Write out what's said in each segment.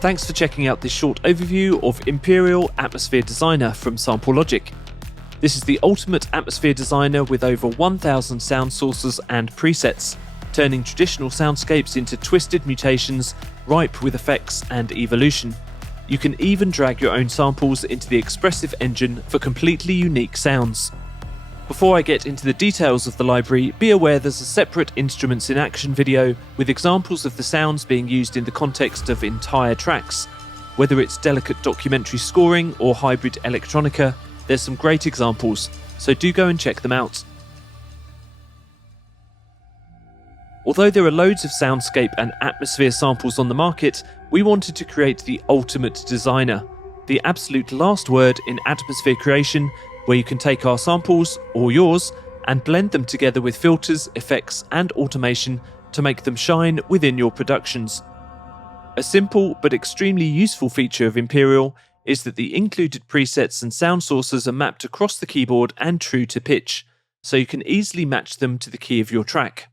Thanks for checking out this short overview of EMPYREAL Atmosphere Designer from Sample Logic. This is the ultimate atmosphere designer with over 1,000 sound sources and presets, turning traditional soundscapes into twisted mutations ripe with effects and evolution. You can even drag your own samples into the expressive engine for completely unique sounds. Before I get into the details of the library, be aware there's a separate Instruments in Action video with examples of the sounds being used in the context of entire tracks. Whether it's delicate documentary scoring or hybrid electronica, there's some great examples, so do go and check them out. Although there are loads of soundscape and atmosphere samples on the market, we wanted to create the ultimate designer, the absolute last word in atmosphere creation, where you can take our samples, or yours, and blend them together with filters, effects, and automation to make them shine within your productions. A simple but extremely useful feature of EMPYREAL is that the included presets and sound sources are mapped across the keyboard and true to pitch, so you can easily match them to the key of your track.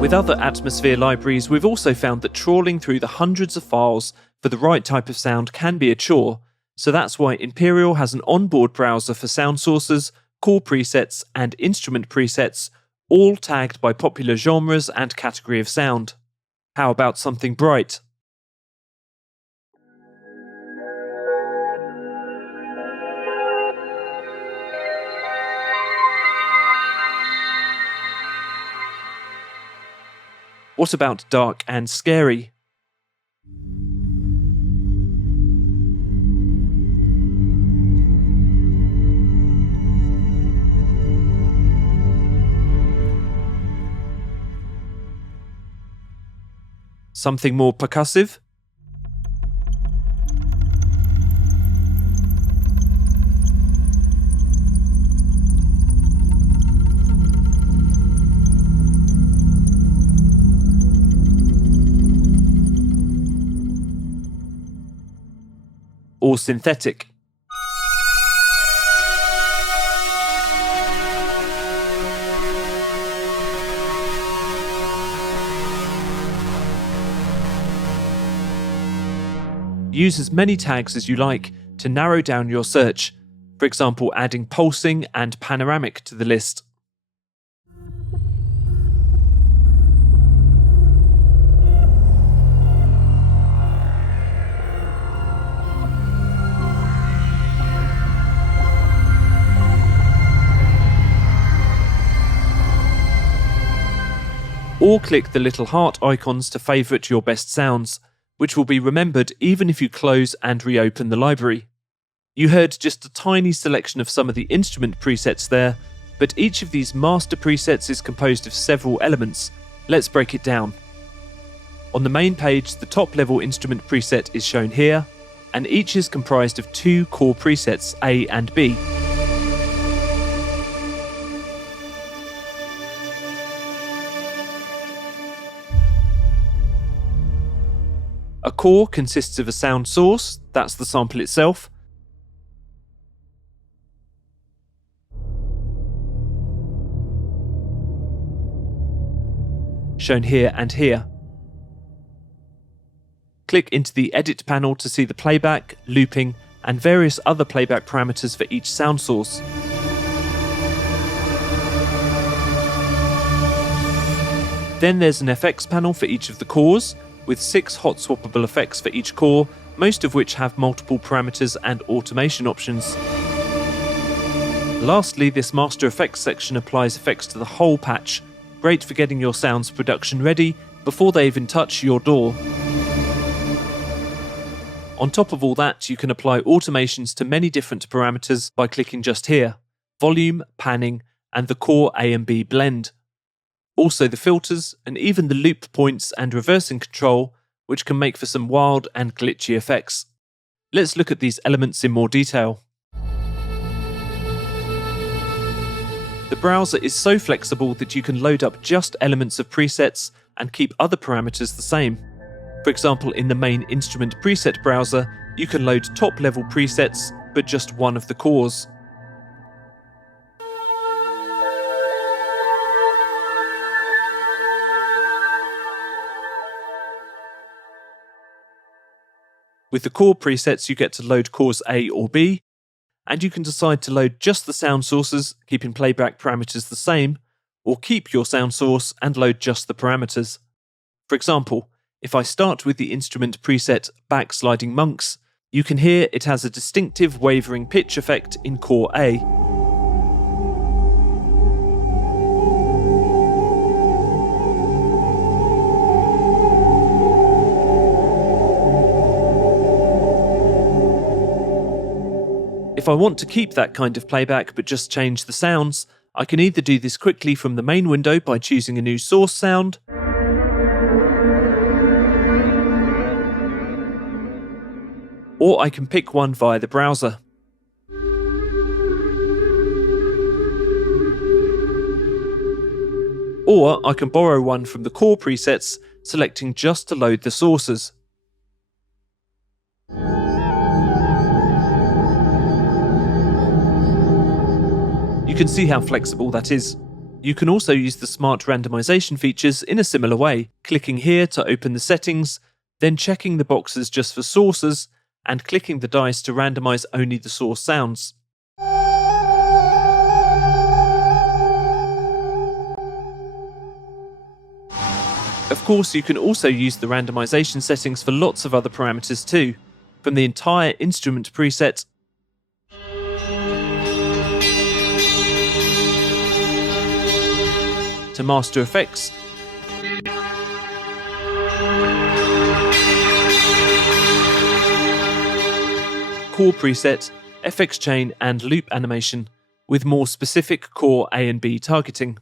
With other atmosphere libraries, we've also found that trawling through the hundreds of files for the right type of sound can be a chore, so that's why EMPYREAL has an onboard browser for sound sources, core presets, and instrument presets, all tagged by popular genres and category of sound. How about something bright? What about dark and scary? Something more percussive? Or synthetic? Use as many tags as you like to narrow down your search, for example adding pulsing and panoramic to the list. Or click the little heart icons to favourite your best sounds, which will be remembered even if you close and reopen the library. You heard just a tiny selection of some of the instrument presets there, but each of these master presets is composed of several elements. Let's break it down. On the main page, the top level instrument preset is shown here, and each is comprised of two core presets, A and B. A core consists of a sound source, that's the sample itself, shown here and here. Click into the Edit panel to see the playback, looping, and various other playback parameters for each sound source. Then there's an FX panel for each of the cores, with 6 hot swappable effects for each core, most of which have multiple parameters and automation options. Lastly, this master effects section applies effects to the whole patch, great for getting your sounds production ready before they even touch your DAW. On top of all that, you can apply automations to many different parameters by clicking just here: volume, panning, and the core A and B blend. Also the filters, and even the loop points and reversing control, which can make for some wild and glitchy effects. Let's look at these elements in more detail. The browser is so flexible that you can load up just elements of presets and keep other parameters the same. For example, in the main instrument preset browser, you can load top-level presets, but just one of the cores. With the core presets, you get to load cores A or B, and you can decide to load just the sound sources, keeping playback parameters the same, or keep your sound source and load just the parameters. For example, if I start with the instrument preset Backsliding Monks, you can hear it has a distinctive wavering pitch effect in core A. If I want to keep that kind of playback but just change the sounds, I can either do this quickly from the main window by choosing a new source sound, or I can pick one via the browser. Or I can borrow one from the core presets, selecting just to load the sources. You can see how flexible that is. You can also use the smart randomization features in a similar way, clicking here to open the settings, then checking the boxes just for sources, and clicking the dice to randomize only the source sounds. Of course, you can also use the randomization settings for lots of other parameters too, from the entire instrument preset to master effects, core preset, FX chain and loop animation, with more specific core A and B targeting.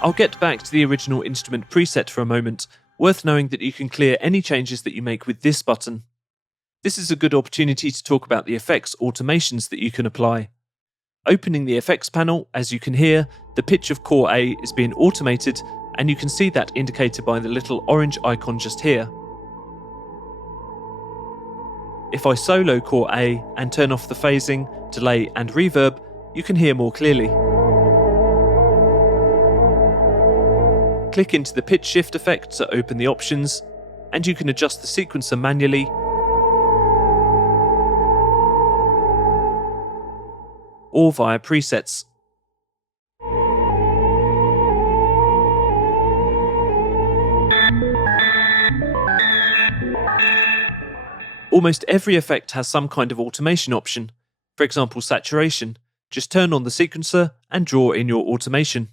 I'll get back to the original instrument preset for a moment, worth knowing that you can clear any changes that you make with this button. This is a good opportunity to talk about the effects automations that you can apply. Opening the effects panel, as you can hear, the pitch of core A is being automated, and you can see that indicated by the little orange icon just here. If I solo core A and turn off the phasing, delay and reverb, you can hear more clearly. Click into the pitch shift effect to open the options, and you can adjust the sequencer manually or via presets. Almost every effect has some kind of automation option. For example, saturation. Just turn on the sequencer and draw in your automation.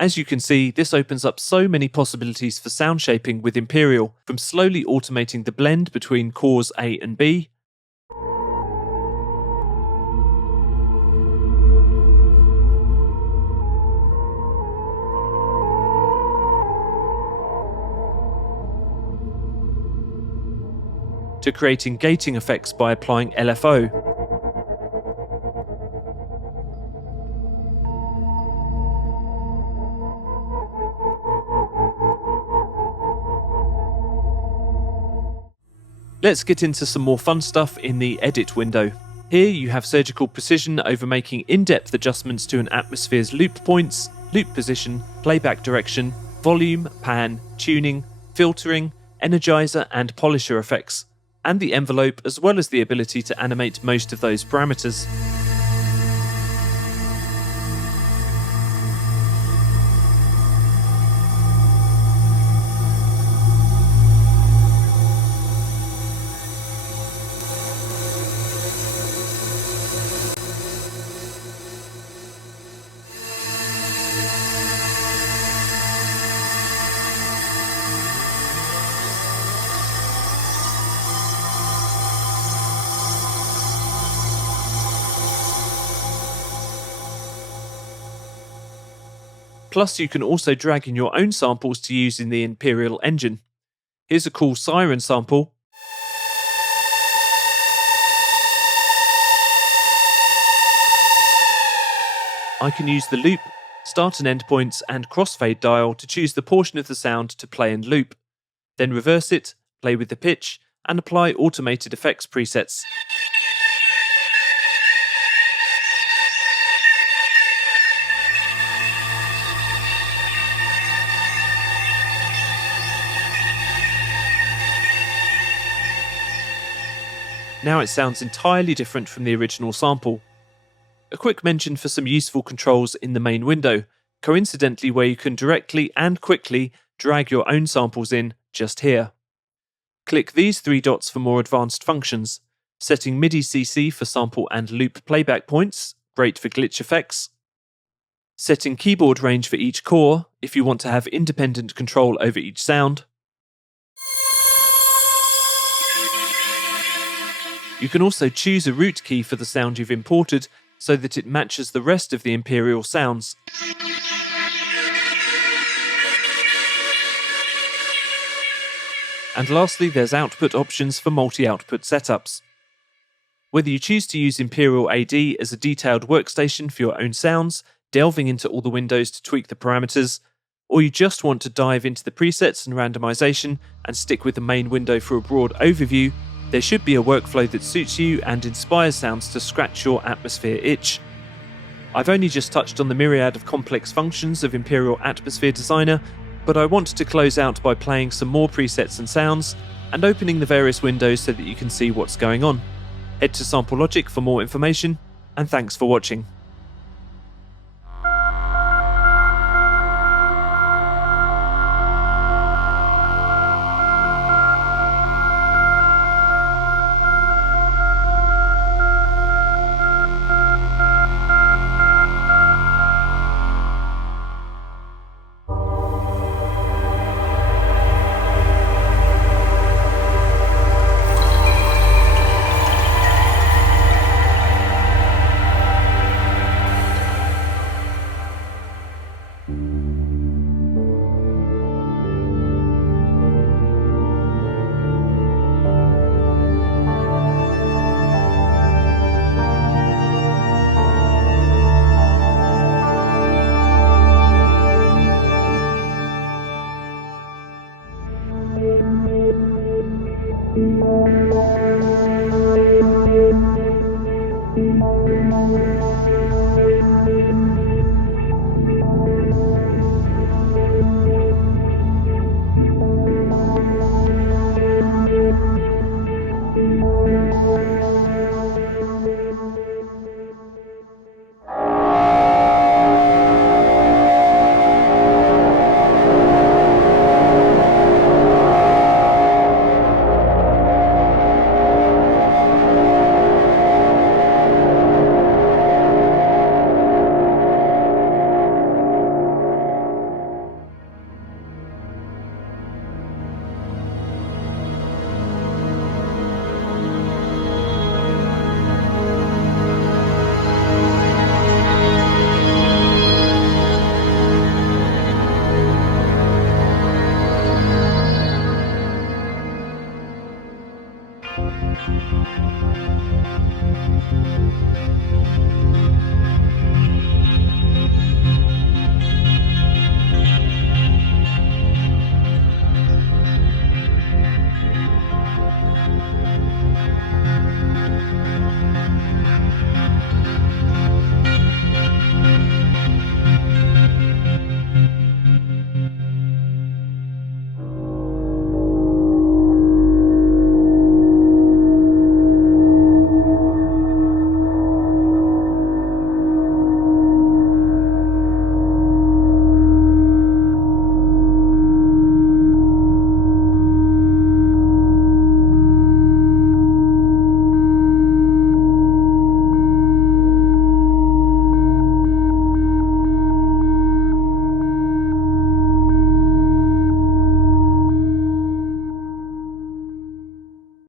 As you can see, this opens up so many possibilities for sound shaping with Imperial, from slowly automating the blend between cores A and B, to creating gating effects by applying LFO. Let's get into some more fun stuff in the Edit window. Here you have surgical precision over making in-depth adjustments to an atmosphere's loop points, loop position, playback direction, volume, pan, tuning, filtering, energizer and polisher effects, and the envelope, as well as the ability to animate most of those parameters. Plus, you can also drag in your own samples to use in the Imperial engine. Here's a cool siren sample. I can use the loop, start and end points, and crossfade dial to choose the portion of the sound to play and loop. Then reverse it, play with the pitch, and apply automated effects presets. Now it sounds entirely different from the original sample. A quick mention for some useful controls in the main window, coincidentally where you can directly and quickly drag your own samples in just here. Click these three dots for more advanced functions, setting MIDI CC for sample and loop playback points, great for glitch effects. Setting keyboard range for each core, if you want to have independent control over each sound. You can also choose a root key for the sound you've imported so that it matches the rest of the Imperial sounds. And lastly, there's output options for multi-output setups. Whether you choose to use Imperial AD as a detailed workstation for your own sounds, delving into all the windows to tweak the parameters, or you just want to dive into the presets and randomization and stick with the main window for a broad overview, there should be a workflow that suits you and inspires sounds to scratch your atmosphere itch. I've only just touched on the myriad of complex functions of Imperial Atmosphere Designer, but I want to close out by playing some more presets and sounds, and opening the various windows so that you can see what's going on. Head to Sample Logic for more information, and thanks for watching.